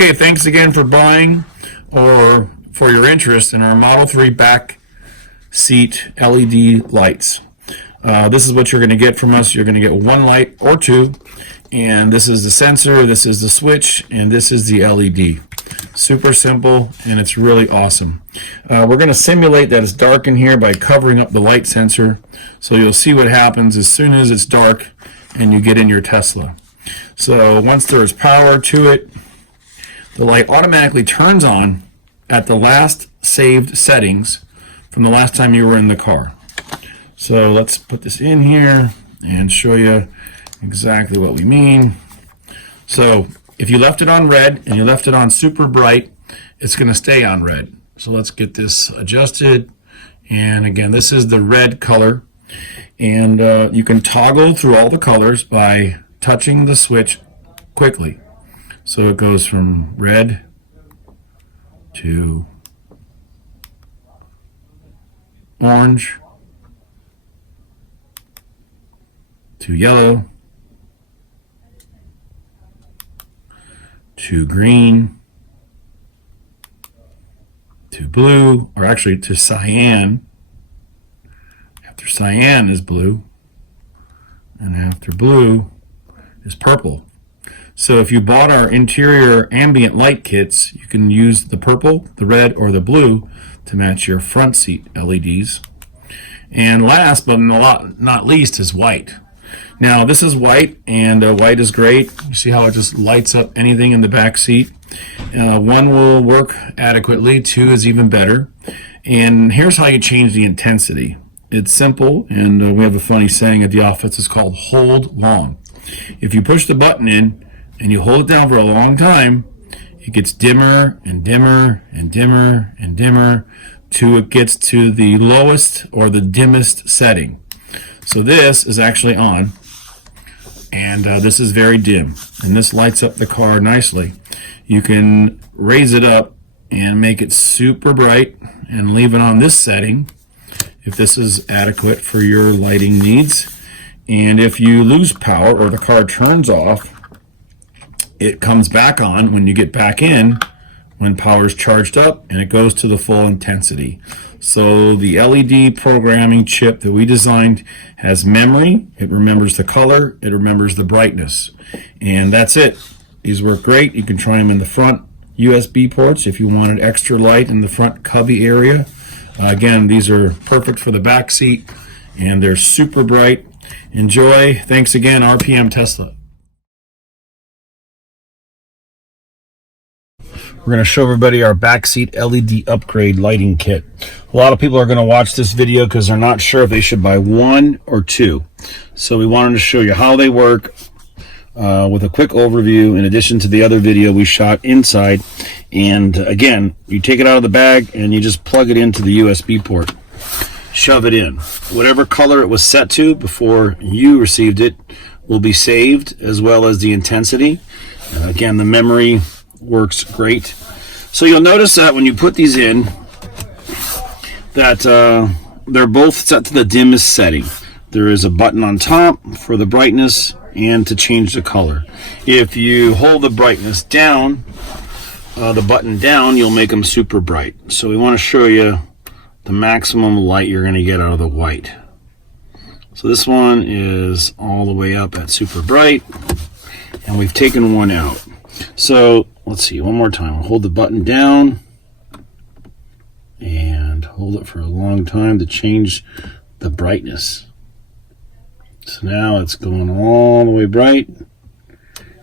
Okay, thanks again for buying or for your interest in our Model 3 back seat LED lights. This is what you're going to get from us. You're going to get one light or two, and this is the sensor, this is the switch, and this is the LED. Super simple, and it's really awesome. We're going to simulate that it's dark in here by covering up the light sensor, so you'll see what happens as soon as it's dark and you get in your Tesla. So once there's power to it, the light automatically turns on at the last saved settings from the last time you were in the car. So let's put this in here and show you exactly what we mean. So if you left it on red and you left it on super bright, it's going to stay on red. So let's get this adjusted. And again, this is the red color. And you can toggle through all the colors by touching the switch quickly. So it goes from red to orange to yellow to green to blue, or actually to cyan. After cyan is blue, and after blue is purple. So if you bought our interior ambient light kits, you can use the purple, the red, or the blue to match your front seat LEDs. And last but not least is white. Now this is white, and white is great. You see how it just lights up anything in the back seat. One will work adequately, two is even better. And here's how you change the intensity. It's simple, and we have a funny saying at the office. It's called hold long. If you push the button in and you hold it down for a long time, it gets dimmer and dimmer and dimmer and dimmer till it gets to the lowest or the dimmest setting. So this is actually on, and this is very dim, and this lights up the car nicely. You can raise it up and make it super bright and leave it on this setting if this is adequate for your lighting needs. And if you lose power or the car turns off, it comes back on when you get back in, when power is charged up, and it goes to the full intensity. So the LED programming chip that we designed has memory. It remembers the color, it remembers the brightness, and that's it. These work great. You can try them in the front USB ports if you wanted extra light in the front cubby area. Again, these are perfect for the back seat, and they're super bright. Enjoy. Thanks again, RPM Tesla. We're going to show everybody our backseat LED upgrade lighting kit. A lot of people are going to watch this video because they're not sure if they should buy one or two. So we wanted to show you how they work with a quick overview in addition to the other video we shot inside. And again, you take it out of the bag and you just plug it into the USB port. Shove it in. Whatever color it was set to before you received it will be saved, as well as the intensity. Again, the memory works great. So you'll notice that when you put these in, that they're both set to the dimmest setting. There is a button on top for the brightness and to change the color. If you hold the brightness down, the button down, you'll make them super bright. So we want to show you the maximum light you're going to get out of the white. So this one is all the way up at super bright, and we've taken one out. So let's see, one more time. I'll hold the button down and hold it for a long time to change the brightness. So now it's going all the way bright,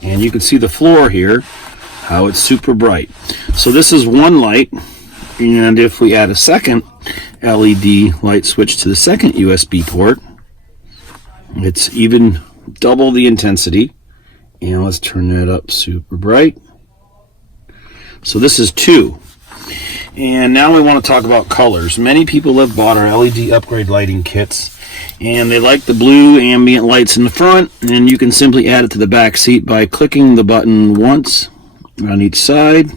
and you can see the floor here, how it's super bright. So this is one light, and if we add a second LED light switch to the second USB port, it's even double the intensity. And let's turn that up super bright. So this is two. And now we want to talk about colors. Many people have bought our LED upgrade lighting kits, and they like the blue ambient lights in the front, and you can simply add it to the back seat by clicking the button once on each side,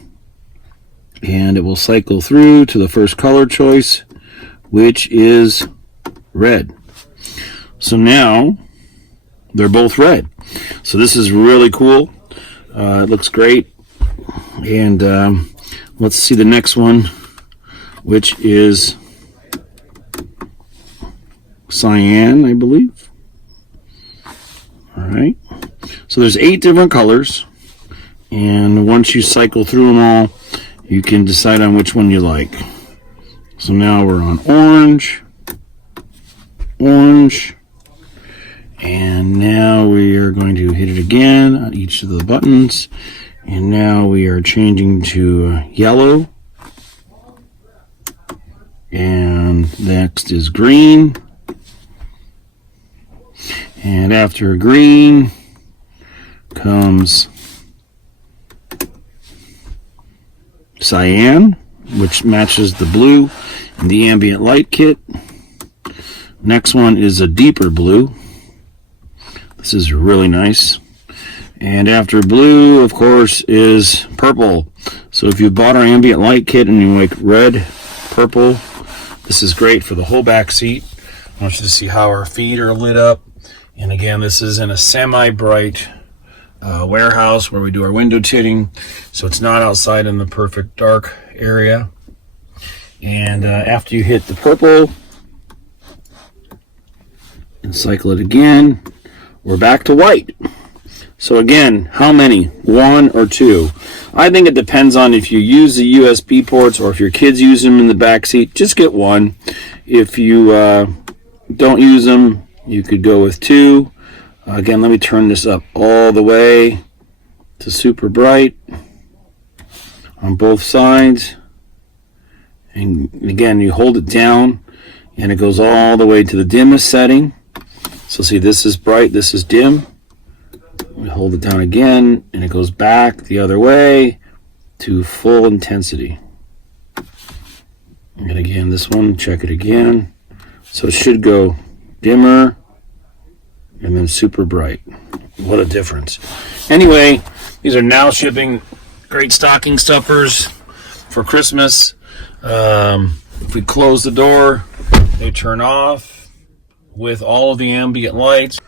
and it will cycle through to the first color choice, which is red. So now they're both red. So this is really cool. It looks great. And let's see the next one, which is cyan, I believe. All right. So there's 8 different colors. And once you cycle through them all, you can decide on which one you like. So now we're on orange, orange, and now we are going to hit it again on each of the buttons. And now we are changing to yellow. And next is green. And after green comes cyan, which matches the blue in the ambient light kit. Next one is a deeper blue. This is really nice. And after blue, of course, is purple. So if you bought our ambient light kit and you like red, purple, this is great for the whole back seat. I want you to see how our feet are lit up. And again, this is in a semi-bright warehouse where we do our window tinting. So it's not outside in the perfect dark area. And after you hit the purple and cycle it again, we're back to white. So again, how many? 1 or 2? I think it depends on if you use the USB ports or if your kids use them in the back seat. Just get 1. If you don't use them, you could go with 2. Again, let me turn this up all the way to super bright on both sides. And again, you hold it down and it goes all the way to the dimmest setting. So see, this is bright, this is dim. We hold it down again and it goes back the other way to full intensity. And again, this one, check it again. So it should go dimmer and then super bright. What a difference. Anyway, these are now shipping. Great stocking stuffers for Christmas. If we close the door, they turn off with all of the ambient lights.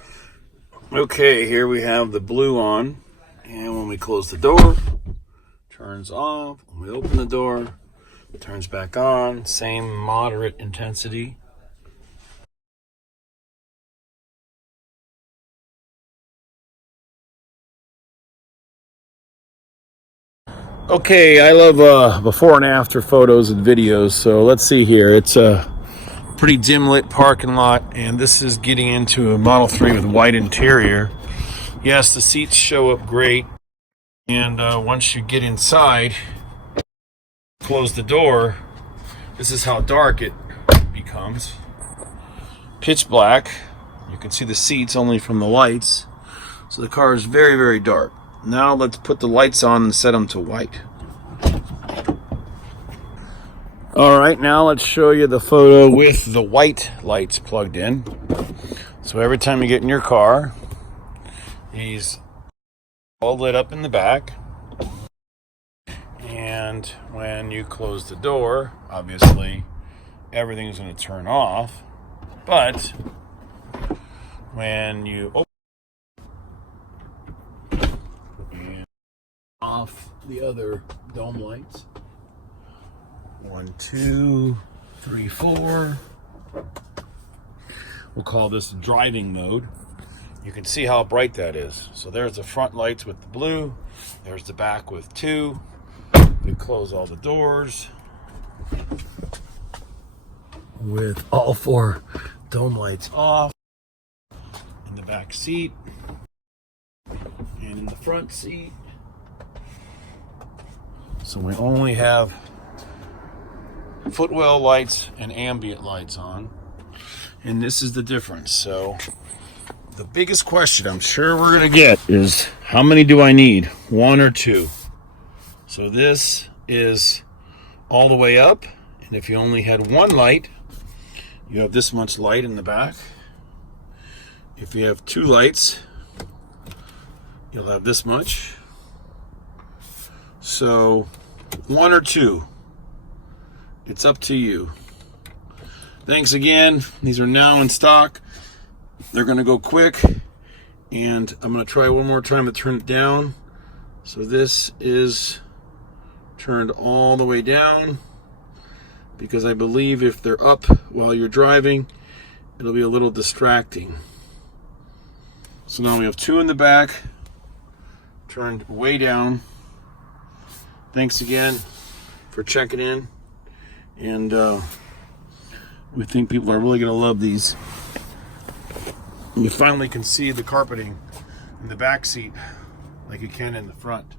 Okay, here we have the blue on, and when we close the door, turns off. When we open the door, it turns back on. Same moderate intensity. Okay, I love before and after photos and videos, so let's see here. It's a pretty dim lit parking lot, and this is getting into a Model 3 with white interior. Yes, the seats show up great, and once you get inside, close the door, this is how dark it becomes. Pitch black. You can see the seats only from the lights, so the car is very, very dark. Now let's put the lights on and set them to white. All right, now let's show you the photo with the white lights plugged in. So every time you get in your car, he's all lit up in the back. And when you close the door, obviously everything's going to turn off. But when you open off the other dome lights. 1, 2, 3, 4. We'll call this driving mode. You can see how bright that is. So there's the front lights with the blue. There's the back with 2. We close all the doors with all 4 dome lights off. In the back seat and in the front seat. So we only have footwell lights and ambient lights on. And this is the difference. So the biggest question I'm sure we're going to get is, how many do I need? 1 or 2? So this is all the way up. And if you only had 1 light, you have this much light in the back. If you have 2 lights, you'll have this much. So 1 or 2, it's up to you. Thanks again. These are now in stock. They're going to go quick, and I'm going to try one more time to turn it down So this is turned all the way down because I believe if they're up while you're driving, it'll be a little distracting. So now we have two in the back, turned way down. Thanks again for checking in, and we think people are really going to love these. You finally can see the carpeting in the back seat like you can in the front.